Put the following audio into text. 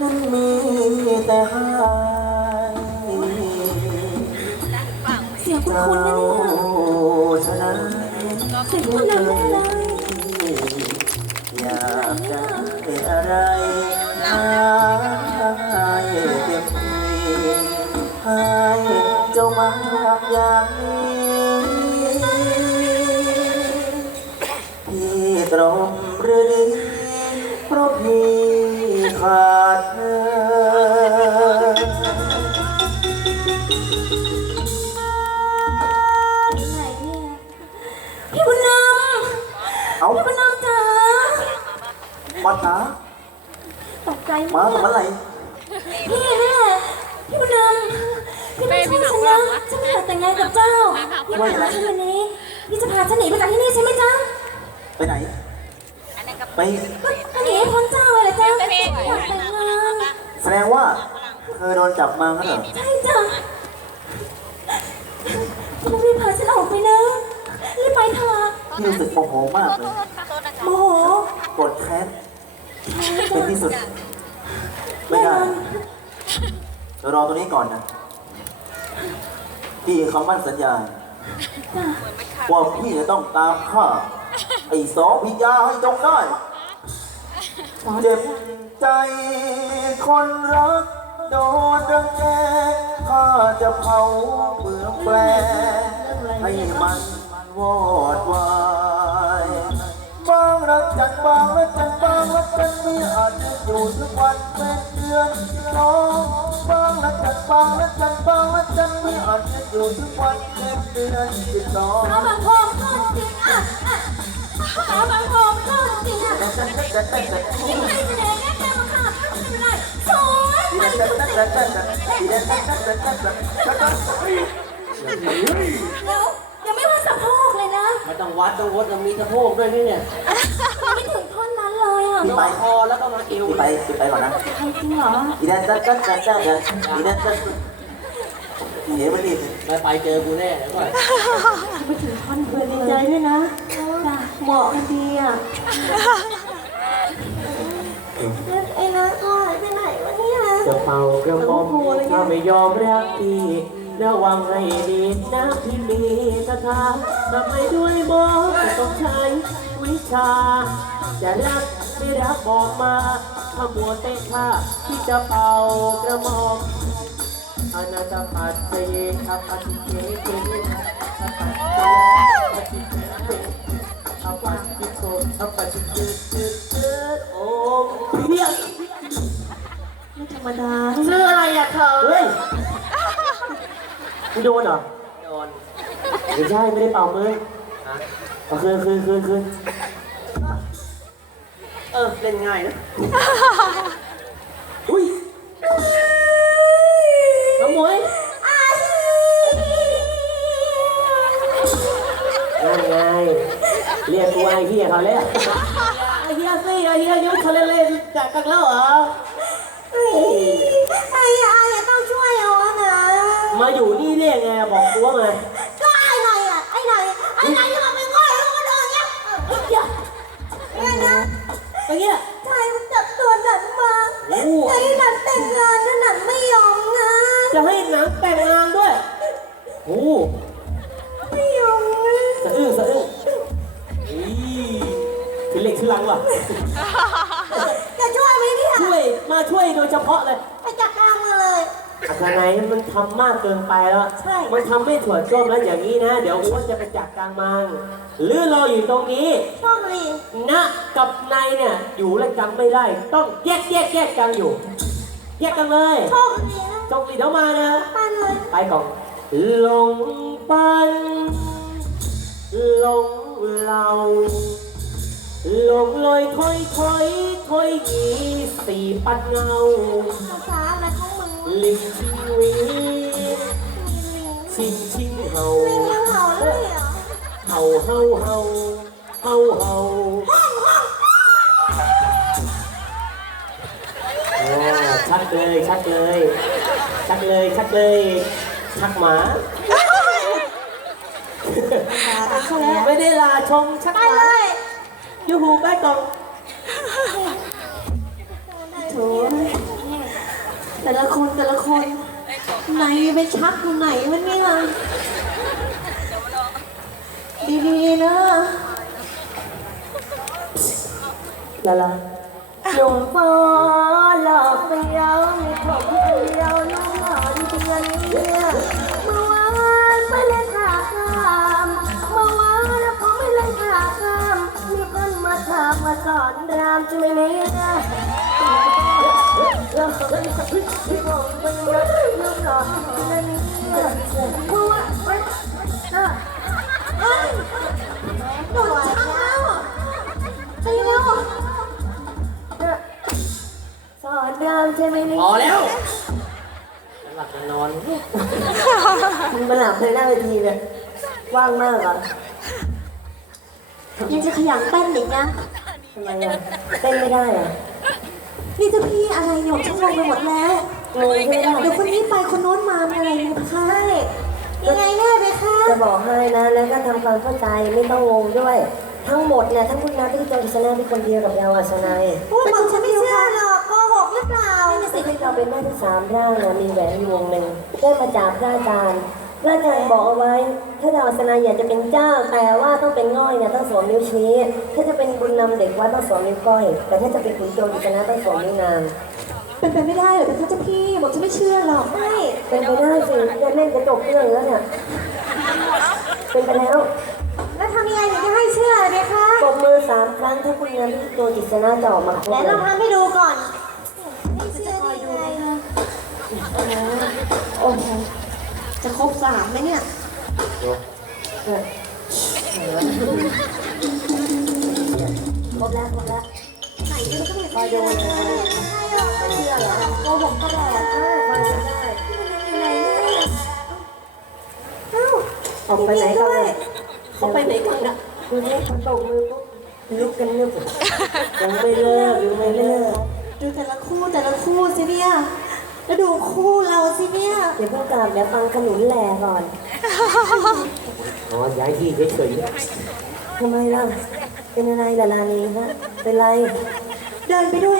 นั้นมีแต่ให้เสียงคุณเจ้าคุณนะเนี่ยชนะเสียงคุณนะเลยอยากจะได้อะไร ขาดเธอไหนเนี่ยพี่บุญนำเอาพี่บุญนำจ๋ามาช้าตกใจมาากแต่เมื่อไหร่พี่แน่พี่บุญนำพี่ไม่ช่วยฉันนะฉันไม่อยากแต่งงานกับเจ้าพี่มาหาฉันวันนี้พี่จะพาฉันหนีไปจากที่นี่ใช่ไหมจ๊ะไปไหน ไป ก็หนีให้พ้นเจ้าเลย จ้ะอยากแต่งงานแสดงว่าเธอโดนจับมางั้นเหรอใช่จ้ะพี่ต้องรีบพาฉันออกไปนะ รีบไปเถอะพี่รู้สึกโมโหมากเลยโมโหโกรธแค้นเป็นที่สุด ไม่แน่ได้นอนเดี๋ยวรอตรงนี้ก่อนนะพี่คำมั่นสัญญาจ้ะว่าพี่จะต้องตามฆ่าไอ้สองพิยาให้จงได้ เจ็บใจคนรัก โดนรังแกข้าจะเผาเมืองแปลให้มันวอดวายบางรักจันบางรักจันบางรักจันมีอาจจะอยู่ทุกวันเป็นเดือนน้องบางรักจันบางรักจันบางรักจันมีอาจจะอยู่ทุกวันเป็นเดือนสิบสองเอาบางโพมก็จริงอะอะ ขอบางโอมก็ดีนะยิ่งไปแสดแน่แน่มาค่ะไม่เป็นไรสวยไปสุดเดี๋ยวยังไม่ว่าสะโพกเลยนะไม่ต้องวัดต้องวัดต้องมีสะโอ้วยนี่เนี่ยยัไม่ถึงท่อนนั้นเลยอะพี่ไปคอแล้วก็มาเอวพี่ไปพี่ไปก่อนนะจริงเหรออีดันตัดตัดตัดตัดอีดันตัดเหนียวไปดิไปเจอกูแน่เดี๋ยวก่อนไปถึงท่อนเพื่อนใจด้วยนะ เหมาะกันดีอะไอ้นะก็หายไปไหนวะเนี่ย จะเป่ากระหม่อมถ้าไม่ยอมรักพี่ระวังให้ดีนะพี่มีคาถาทำไมด้วยบอกต้องใช้วิชา จะรักไม่รักบอกมาถ้ามัวเตะท่าที่จะเป่ากระหม่อมอนาตปัจเจขับปฏิเจเจขับปัจเจปฏิเจเจขับปั จจิโกขับปัจจิเจเจเจโอ้เพียงไม่ธรรมดาชื่ออะไรอะเธอ เฮ้ยมึงโดนเหรอ โดนไม่ใช่ไม่ได้เป่ามือเอาคืนคืนคืนคืนเออเล่นง่ายนะ อุ้ย Akan. ยโดยเฉพาะเลยไปจัดการมาเลย อาจารย์ไหนมันทำมากเกินไปแล้ว ใช่ มันทำไม่ถั่วต้มแล้วอย่างนี้นะ เดี๋ยวกูจะไปจัดการมันหรือรออยู่ตรงนี้โชคดีณกับนายเนี่ยอยู่แล้วจำไม่ได้ ต้องแยกแยกแยกกันอยู่ แยกกันเลยโชคดีนะจงดีเดี๋ยวมานะ ไปเลยไปก่อนหลงปันหลงเราห ลงลอยถอยถอยถอยยีสี่ปัดเงาภาษาอะไรของมึงลิงชิงวิงชิงชิงเฮาลิงยังเห่าแล้วเหรอเฮาเฮาเฮาเฮาเฮาโอ้ชัดเลยชัดเลยชัดเลยชัดเลยชักหมาไม่ได้ลาชมชักไปหเลมาย ยูหูไปก่อนโถแต่ละคนแต่ละคนไหนไปชักอยู่ไหนวะเนี่ยดีๆนะละละหนุ่มฟ้าหลอกไปเยาไม่ถกเดียวน้องหลอนเพียงเนี่ยเอนรามใช่ไหมเนี่ยเราพี่บอกมันรักลูกหลอนใช่ไหมเนี่ยเพราะว่าเฮ้ยเฮ้ยหนูชักแล้วใช่แล้วสอนรามใช่ไหมนี่พอแล้วหลับจะนอนมึงมาหลับเลยหน้าเวทีเลยว่างมากเหรอยังจะขยันเต้นอีกนะ ทำไมอะเต้นไม่ได้อะนี่เจะพี่อะไรเนี่ยผมฉันงงไปหมดแล้ว งงไม่ได้เดี๋ยวคนนี้ไปคนโน้นมาเป็นอะไรเนี่ยคะยังไงแน่ไปคะจะบอกให้นะ แล้วก็ทำความเข้าใจไม่ต้องงงด้วย ทั้งหมดเนี่ยทั้งคุณน้าที่เจอกิษณะเป็นคนเดียวกับเราอัศนัยพูดบอกฉันไม่เชื่อหรอกโกหกหรือเปล่าสิ่งที่เราเป็นแม่ที่สามร่างนะมีแหวนอยู่วงหนึ่งได้มาจากพระอาจารย์ พระอาจารย์บอกเอาไว้ ถ้าเราอัศนัยอยากจะเป็นเจ้า แต่ว่าต้องเป็นง่อยเนี่ยต้องสวมนิ้วชี้ ถ้าจะเป็นบุญนำเด็กวัดต้องสวมนิ้วก้อย แต่ถ้าจะเป็นขุนโจรกิษณะต้องสวมนิ้วนาง เป็นไปไม่ได้เหรอเป็นเจ้าพี่บอกฉันไม่เชื่อหรอก ไม่เป็นไปได้สิจะเล่นกระจกเรื่องแล้วเนี่ย เป็นไปแล้วแล้วทำยังไงถึงจะให้เชื่อเนี่ยคะปรบมือสามครั้งถ้าคุณงานที่ตัวกิษณะจะออกมาครบแล้วเลลยองทำให้ดูก่อนจะคอยดูโอ้โห จะครบสามไหมเนี่ยครบแล้วครบแล้วไหนจะต้องคอยดูเลยเชื่อเหรอโกหกก็ได้อ่าฟังกันได้ยังไงเนี่ยเอ้าออกไปไหนกันเลยเขาไปไหนก่อนนะดูนี่คนตกมือปุ๊บลุกกันนึกยังไม่เลิกยังไม่เลิกดูแต่ละคู่แต่ละคู่สิเนี่ย แล้วดูคู่เราสิเนี่ยเดี๋ยวเพิ่งกลับเดี๋ยวฟังขนุนแหล่ก่อนนอนย้ายที่เฉยทำไมล่ะ เป็นอะไรล่ะลานีฮะ เป็นไร เดินไปด้วย